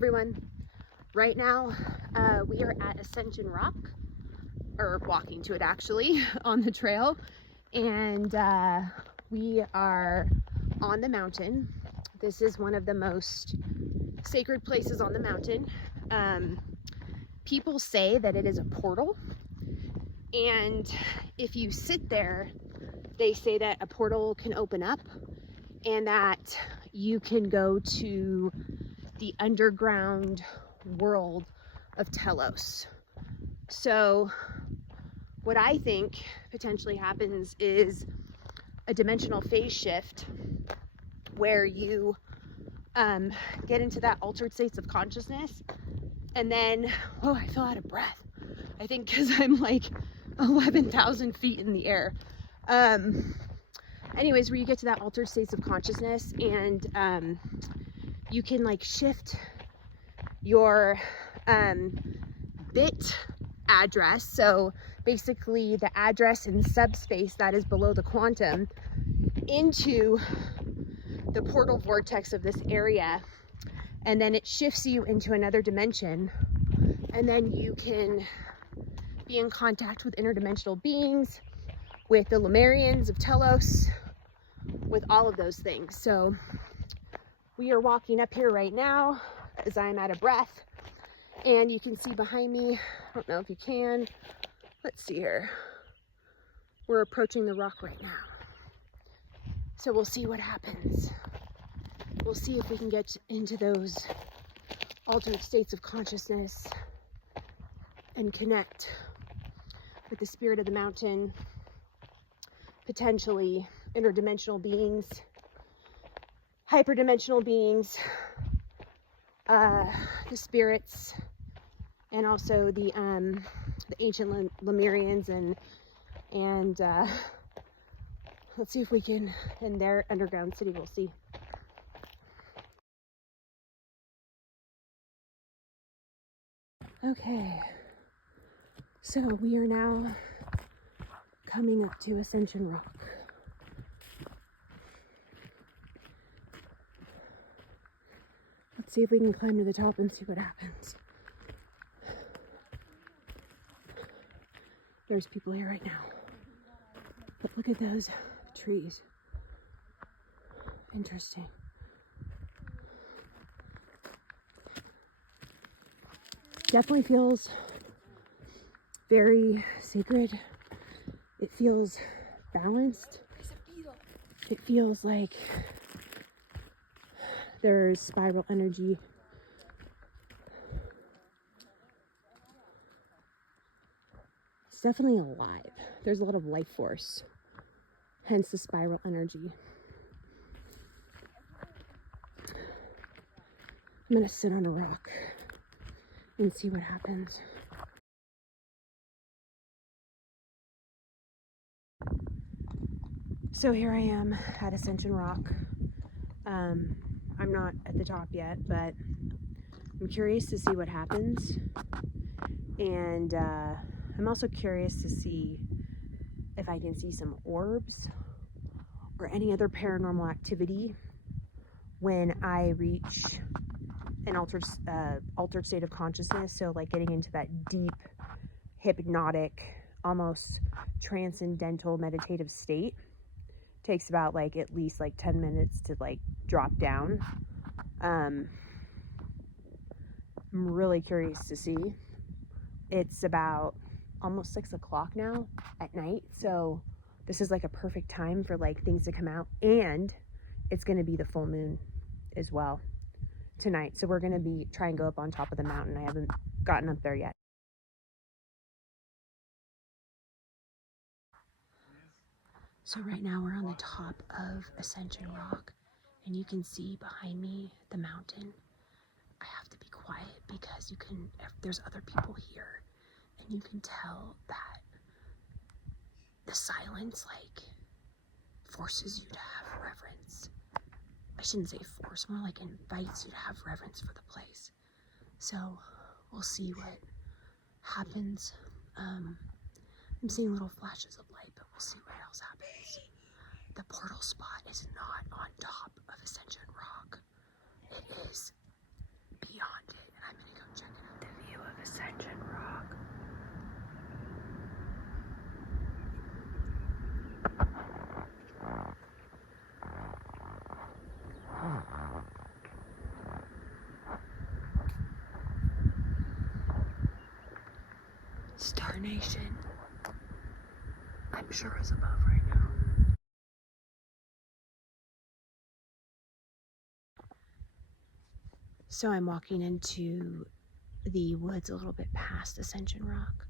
everyone. Right now, we are at Ascension Rock, or walking to it actually, on the trail. And we are on the mountain. This is one of the most sacred places on the mountain. People say that it is a portal. And if you sit there, they say that a portal can open up and that you can go to the underground world of Telos. So what I think potentially happens is a dimensional phase shift where you get into that altered states of consciousness, and then, oh, I feel out of breath. I think because I'm like 11,000 feet in the air. Anyways, where you get to that altered states of consciousness, and you can like shift your bit address, so basically the address in subspace that is below the quantum, into the portal vortex of this area, and then it shifts you into another dimension, and then you can be in contact with interdimensional beings, with the Lemurians of Telos, with all of those things. So we are walking up here right now as I'm out of breath, and you can see behind me, I don't know if you can, let's see here, we're approaching the rock right now. So we'll see what happens. We'll see if we can get into those altered states of consciousness and connect with the spirit of the mountain, potentially interdimensional beings, hyperdimensional beings, the spirits, and also the ancient Lemurians, and let's see if we can, in their underground city, we'll see. Okay, so we are now coming up to Ascension Rock. Let's see if we can climb to the top and see what happens. There's people here right now. But look at those trees. Interesting. Definitely feels very sacred. It feels balanced. It feels like there's spiral energy. It's definitely alive. There's a lot of life force, hence the spiral energy. I'm gonna sit on a rock and see what happens. So here I am at Ascension Rock. I'm not at the top yet, but I'm curious to see what happens. And I'm also curious to see if I can see some orbs or any other paranormal activity when I reach an altered state of consciousness. So like getting into that deep, hypnotic, almost transcendental meditative state. Takes about like at least like 10 minutes to like drop down. I'm really curious to see. It's about almost 6 o'clock now at night, so this is like a perfect time for like things to come out, and it's going to be the full moon as well tonight, so we're going to be try and go up on top of the mountain. I haven't gotten up there yet. So right now we're on the top of Ascension Rock, and you can see behind me the mountain. I have to be quiet because there's other people here, and you can tell that the silence like forces you to have reverence. I shouldn't say force, more like invites you to have reverence for the place. So we'll see what happens. I'm seeing little flashes of light, but we'll see what else happens. The portal spot is not on top of Ascension Rock. It is beyond it, and I'm gonna go check it out. The view of Ascension Rock. Star Nation, I'm sure, is above right now. So I'm walking into the woods a little bit past Ascension Rock.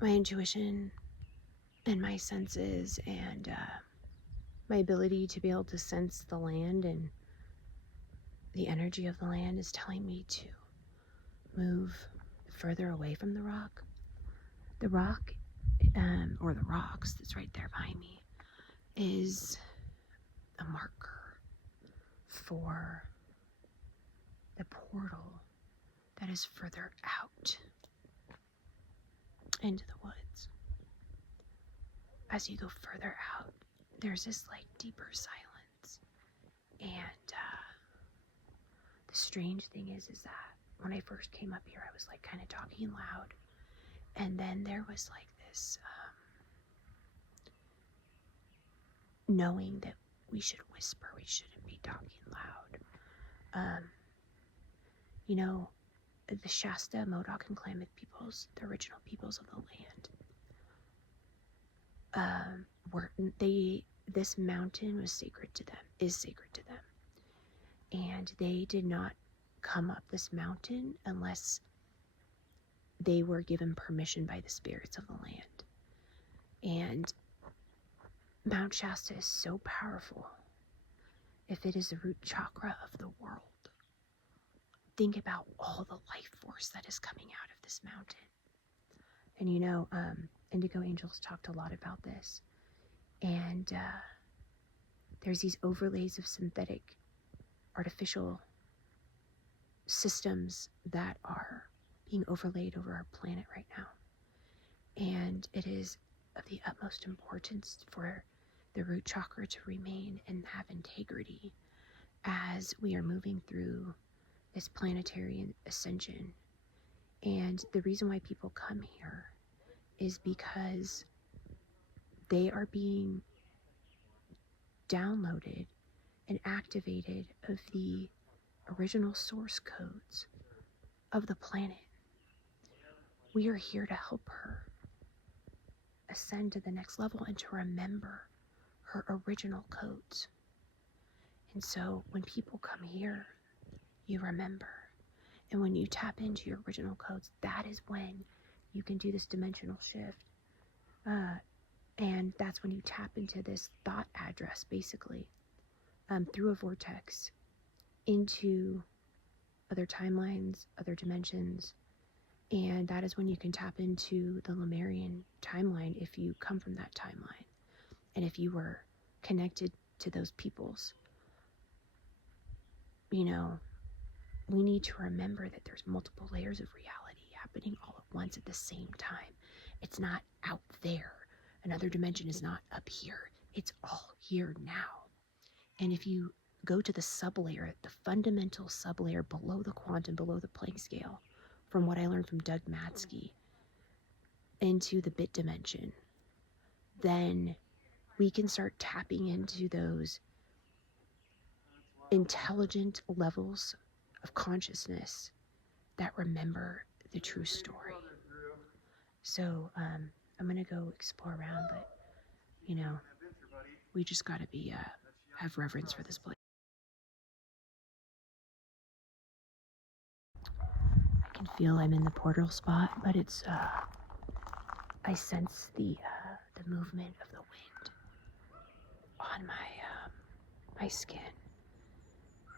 My intuition and my senses and my ability to be able to sense the land and the energy of the land is telling me to move further away from the rock. The rock, or the rocks that's right there behind me, is a marker for the portal that is further out into the woods. As you go further out, there's this like deeper silence. And the strange thing is that when I first came up here, I was like kind of talking loud. And then there was like this knowing that we should whisper, we shouldn't be talking loud. You know, the Shasta, Modoc, and Klamath peoples, the original peoples of the land, this mountain was sacred to them, is sacred to them. And they did not come up this mountain unless they were given permission by the spirits of the land. And Mount Shasta is so powerful. If it is the root chakra of the world, think about all the life force that is coming out of this mountain. And you know, Indigo Angels talked a lot about this. And there's these overlays of synthetic, artificial systems that are being overlaid over our planet right now. And it is of the utmost importance for the root chakra to remain and have integrity as we are moving through this planetary ascension. And the reason why people come here is because they are being downloaded and activated of the original source codes of the planet. We are here to help her ascend to the next level and to remember her original codes. And so when people come here, you remember. And when you tap into your original codes, that is when you can do this dimensional shift. And that's when you tap into this thought address, basically, through a vortex into other timelines, other dimensions. And that is when you can tap into the Lemurian timeline if you come from that timeline. And if you were connected to those peoples, you know, we need to remember that there's multiple layers of reality happening all at once at the same time. It's not out there. Another dimension is not up here. It's all here now. And if you go to the sublayer, the fundamental sublayer below the quantum, below the Planck scale, from what I learned from Doug Matsky, into the bit dimension, then we can start tapping into those intelligent levels of consciousness that remember the true story. So I'm gonna go explore around, but you know, we just gotta be have reverence for this place. I can feel I'm in the portal spot, but it's I sense the movement of the wind on my skin.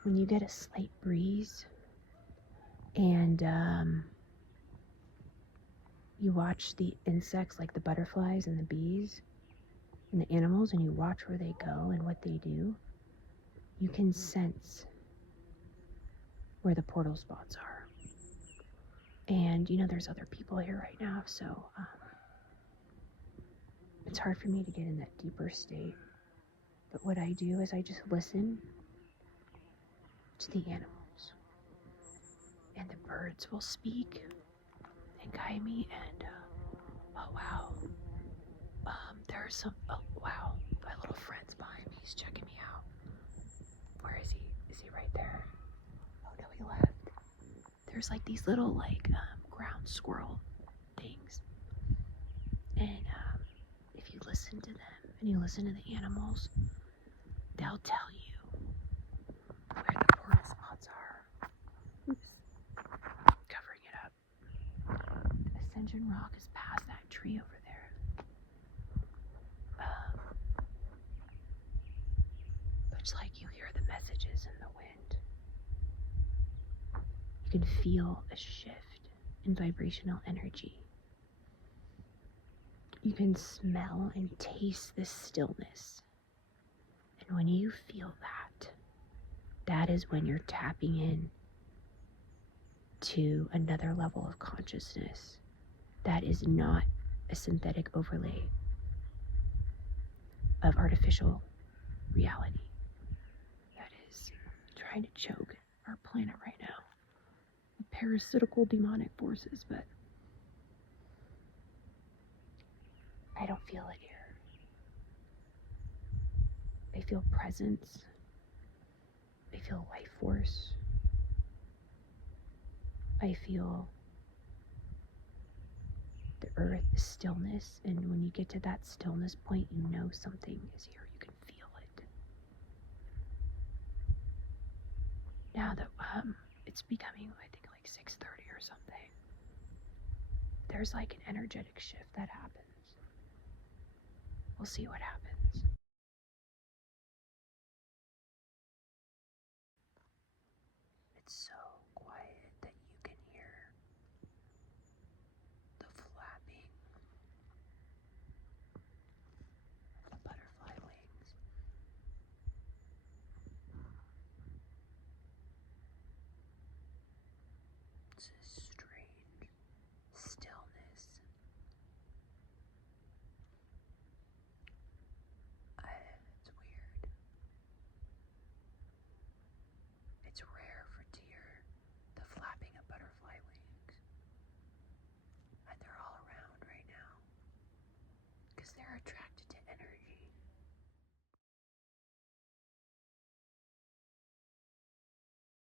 When you get a slight breeze and you watch the insects, like the butterflies and the bees and the animals, and you watch where they go and what they do, you can sense where the portal spots are. And you know, there's other people here right now, so it's hard for me to get in that deeper state. But what I do is I just listen to the animals. and the birds will speak and guide me. And oh wow, there's some. Oh wow, my little friend's behind me. He's checking me out. Where is he? Is he right there? Oh no, he left. There's like these little ground squirrel things, and if you listen to them and you listen to the animals, they'll tell you where the portal spots are. Oops. Covering it up. Ascension Rock is past that tree over there. It's like you hear the messages in the wind. You can feel a shift in vibrational energy. You can smell and taste the stillness. And when you feel that, that is when you're tapping in to another level of consciousness that is not a synthetic overlay of artificial reality that is trying to choke our planet right now. Parasitical demonic forces, but I don't feel it here. I feel presence. I feel life force. I feel the earth, the stillness, and when you get to that stillness point, you know something is here. You can feel it. Now that it's becoming, I think, like 6:30 or something, there's like an energetic shift that happens. We'll see what happens. It's so quiet that you can hear the flapping of butterfly wings. It's a strange stillness. It's weird. It's rare to hear the flapping of butterfly wings. And they're all around right now because they're attracted